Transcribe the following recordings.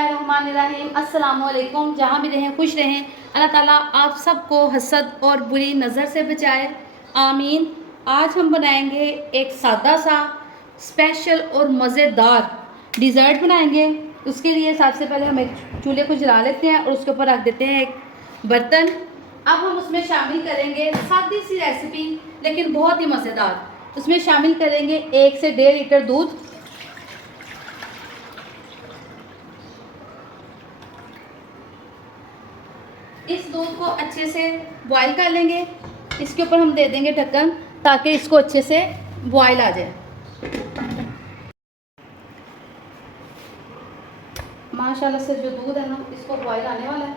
बिस्मिल्लाहिर्रहमानिर्रहीम। अस्सलाम वालेकुम। जहाँ भी रहें खुश रहें। अल्लाह ताला आप सबको हसद और बुरी नज़र से बचाए, आमीन। आज हम बनाएंगे एक सादा सा स्पेशल और मज़ेदार डिज़र्ट बनाएंगे। उसके लिए सबसे पहले हम एक चूल्हे को जला लेते हैं और उसके ऊपर रख देते हैं एक बर्तन। अब हम उसमें शामिल करेंगे सादी सी रेसिपी लेकिन बहुत ही मज़ेदार। उसमें शामिल करेंगे 1 से 1.5 लीटर दूध। इस दूध को अच्छे से बॉईल कर लेंगे। इसके ऊपर हम दे देंगे ढक्कन ताकि इसको अच्छे से बॉईल आ जाए। माशाल्लाह से जो दूध है ना, इसको बॉईल आने वाला है।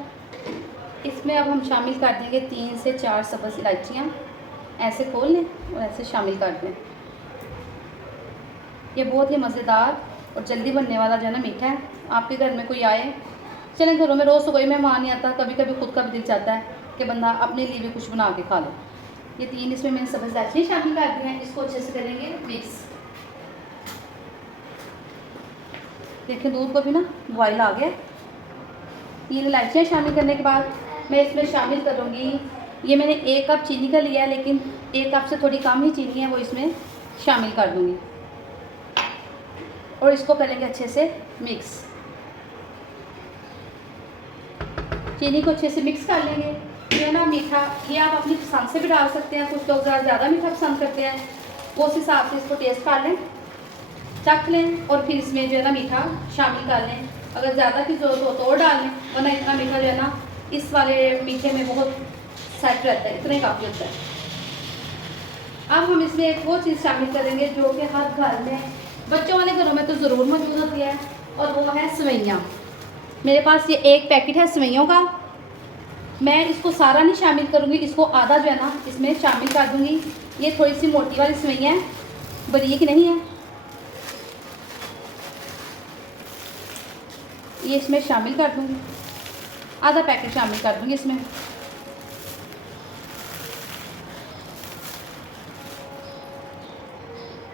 इसमें अब हम शामिल कर देंगे 3 से 4 सब्ज़ इलायचियाँ। ऐसे खोल लें और ऐसे शामिल कर दें। ये बहुत ही मज़ेदार और जल्दी बनने वाला जो है ना मीठा है। आपके घर में कोई आए, चलें घरों में रोज़ तो कोई मेहमान नहीं आता, कभी कभी खुद का भी दिल चाहता है कि बंदा अपने लिए भी कुछ बना के खा लो। ये 3 इसमें मैंने सब्ज़ इलायची शामिल कर दी हैं। इसको अच्छे से करेंगे मिक्स। देखिए दूध को भी ना बॉयल आ गया। 3 इलायचियाँ शामिल करने के बाद मैं इसमें शामिल करूँगी, ये मैंने 1 कप चीनी का लिया है लेकिन 1 कप से थोड़ी कम ही चीनी है, वो इसमें शामिल कर दूँगी और इसको करेंगे अच्छे से मिक्स। चीनी को अच्छे से मिक्स कर लेंगे। ये ना मीठा, ये आप अपनी पसंद से भी डाल सकते हैं। कुछ लोग ज़्यादा मीठा पसंद करते हैं, वो उस हिसाब से इसको टेस्ट कर लें, चख लें और फिर इसमें जो है ना मीठा शामिल कर लें। अगर ज़्यादा की ज़रूरत हो तो और डाल लें, वरना इतना मीठा जो है ना इस वाले मीठे में बहुत सेट रहता है, इतना ही काफ़ी होता है। अब हम इसमें एक वो चीज़ शामिल करेंगे जो कि हर घर में, बच्चों वाले घरों में तो ज़रूर मौजूद होती है, और वो है सेवइयाँ। मेरे पास ये 1 पैकेट है सेवइयों का। मैं इसको सारा नहीं शामिल करूँगी, इसको आधा जो है ना इसमें शामिल कर दूँगी। ये थोड़ी सी मोटी वाली सेवइयाँ हैं, बारीक नहीं है। ये इसमें शामिल कर दूँगी, आधा पैकेट शामिल कर दूँगी इसमें।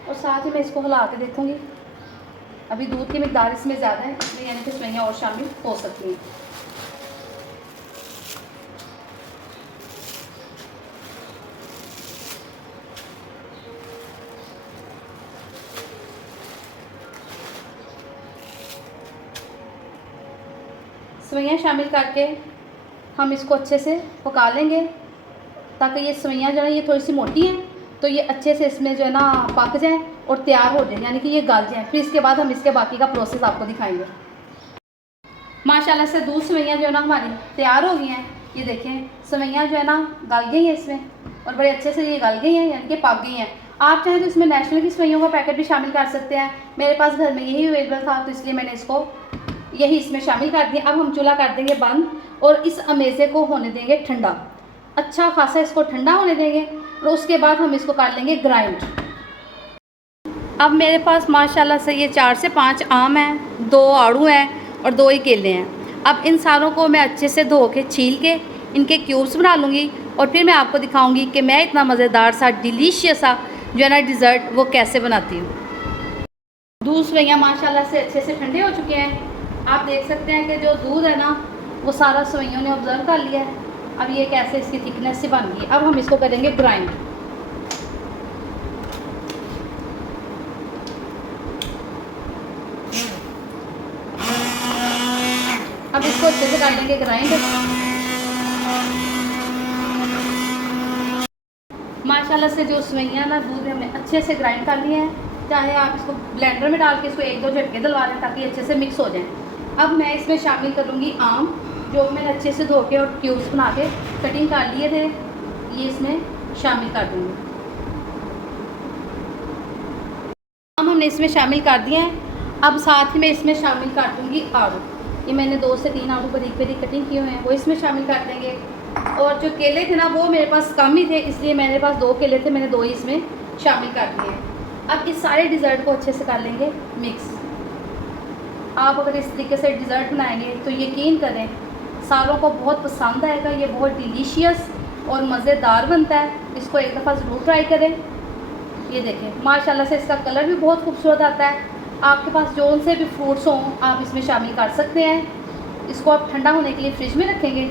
और साथ ही मैं इसको हिला के देखूँगी। अभी दूध की मिकदार इसमें ज़्यादा है, इसलिए यानी कि सेवइयाँ और शामिल हो सकती हैं। सेवइयाँ शामिल करके हम इसको अच्छे से पका लेंगे ताकि ये सेवइयाँ जो है ये थोड़ी सी मोटी हैं, तो ये अच्छे से इसमें जो है ना पक जाए और तैयार हो जाए, यानी कि ये गल जाए। फिर इसके बाद हम इसके बाकी का प्रोसेस आपको दिखाएंगे। माशाल्लाह से दूध सेवइयाँ जो है ना हमारी तैयार हो गई हैं। ये देखें सेवइयाँ जो है ना गल गई हैं इसमें, और बड़े अच्छे से ये गल गई हैं, यानी कि पक गई हैं। आप चाहें तो इसमें नेशनल की सेवइयों का पैकेट भी शामिल कर सकते हैं। मेरे पास घर में यही अवेलेबल था, तो इसलिए मैंने इसको यही इसमें शामिल कर दिया। अब हम चूल्हा कर देंगे बंद और इस अमेज़े को होने देंगे ठंडा। अच्छा खासा इसको ठंडा होने देंगे और उसके बाद हम इसको कर लेंगे ग्राइंड। अब मेरे पास माशाल्लाह से ये 4 से 5 आम हैं, 2 आड़ू हैं और 2 ही केले हैं। अब इन सारों को मैं अच्छे से धो के छील के इनके क्यूब्स बना लूँगी और फिर मैं आपको दिखाऊँगी कि मैं इतना मज़ेदार सा डिलीशियस सा जो है ना डिज़र्ट वो कैसे बनाती हूँ। दूध सेवइयाँ माशाल्लाह से अच्छे से ठंडे हो चुके हैं। आप देख सकते हैं कि जो दूध है ना वो सारा सेवइयों ने ऑब्ज़र्व कर लिया है। अब ये कैसे इसकी थिकनेस से बन गई। अब हम इसको करेंगे ग्राइंड। अब इसको अच्छे से कर लेंगे ग्राइंड। माशाल्लाह से जो सेवइयाँ ना दूध हमने अच्छे से ग्राइंड कर लिए हैं। चाहे आप इसको ब्लेंडर में डाल के इसको 1-2 झटके दिलवा लें ताकि अच्छे से मिक्स हो जाए। अब मैं इसमें शामिल करूँगी आम, जो मैंने अच्छे से धो के और क्यूब्स बना के कटिंग कर लिए थे, ये इसमें शामिल कर दूँगी। आम हमने इसमें शामिल कर दिए हैं। अब साथ ही मैं इसमें शामिल कर दूँगी आड़ू। ये मैंने 2 से 3 आड़ू बारीक बारीक कटिंग किए हुए हैं, वो इसमें शामिल कर देंगे। और जो केले थे ना वो मेरे पास कम ही थे, इसलिए मेरे पास 2 केले थे, मैंने 2 ही इसमें शामिल कर दिए हैं। अब इस सारे डिज़र्ट को अच्छे से कर लेंगे मिक्स। आप अगर इस तरीके से डिज़र्ट बनाएंगे तो यकीन करें सारों को बहुत पसंद आएगा। ये बहुत डिलीशियस और मज़ेदार बनता है। इसको एक दफ़ा ज़रूर ट्राई करें। ये देखें माशाल्लाह से इसका कलर भी बहुत खूबसूरत आता है आपके पास जो से भी फ्रूट्स हों आप इसमें शामिल कर सकते हैं। इसको आप ठंडा होने के लिए फ्रिज में रखेंगे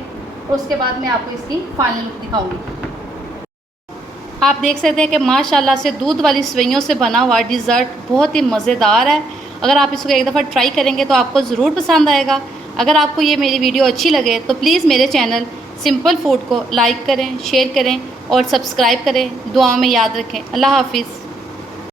और उसके बाद मैं आपको इसकी फाइनल लुक दिखाऊंगी। आप देख सकते हैं कि माशाल्लाह से दूध वाली सेवइयों से बना हुआ डिज़र्ट बहुत ही मज़ेदार है। अगर आप इसको एक दफ़ा ट्राई करेंगे तो आपको ज़रूर पसंद आएगा। अगर आपको ये मेरी वीडियो अच्छी लगे तो प्लीज़ मेरे चैनल सिंपल फूड को लाइक करें, शेयर करें और सब्सक्राइब करें। दुआओं में याद रखें। अल्लाह हाफिज़।